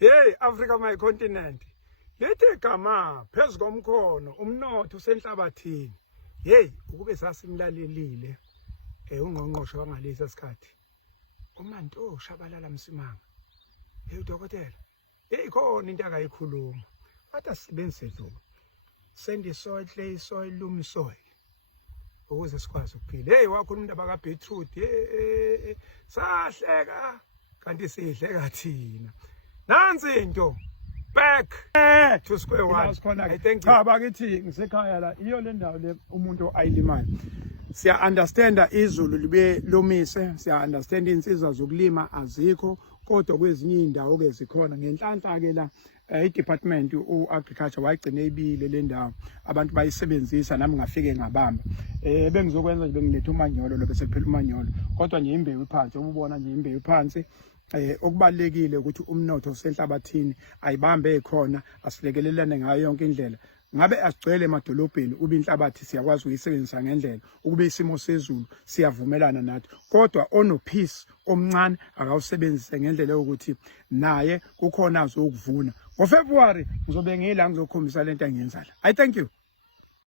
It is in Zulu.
Hey Africa my continent. Lethe gama phezulu komkhono umnotho usenhlabathini. Hey ukube sasimlalelile ungqongqosho wangalesi isikhathi. UManto Shabalala Msimanga. Hey dokotela. Hey khona into akayikhuluma. Bathi asebenzise lo. Send soil, clay soil, loam soil. Ukuze sikwazi ukuphila. Hey wakhuluma indaba kaBeetroot. Hey sahleka kanti sihleka thina. Nansi into back to square one. I think cha bakithi ngisekhaya la iyo le ndawo le umuntu ayilimayo. Siya understand izulu libe lomise, siya understand insizwa zokulima azikho kodwa kwezinye indawo ke zikhona ngenhlanhla ke la i-department u-agriculture wayigcine ibile le ndawo abantu bayisebenzisa nami ngafike ngabamba bengizokwenza nje bengilethe umanyolo lo bese kuphela umanyolo kodwa nje imbewu phansi ubona nje imbewu phansi okubalekile ukuthi umnotho osenhlabathini ayibambe ekhona asilekelelane ngayo yonke indlela ngabe asigcwele emadolobheni ube inhlabathi siyakwazi ukuyisebenzisa ngendlela ukube isimo sezulu siyavumelana nathi kodwa ono peace omncane akawusebenzise ngendlela yokuthi naye kukhona azokuvuna ngoFebruary ngizobe ngila ngizokhombisa lento engiyenzayo I thank you.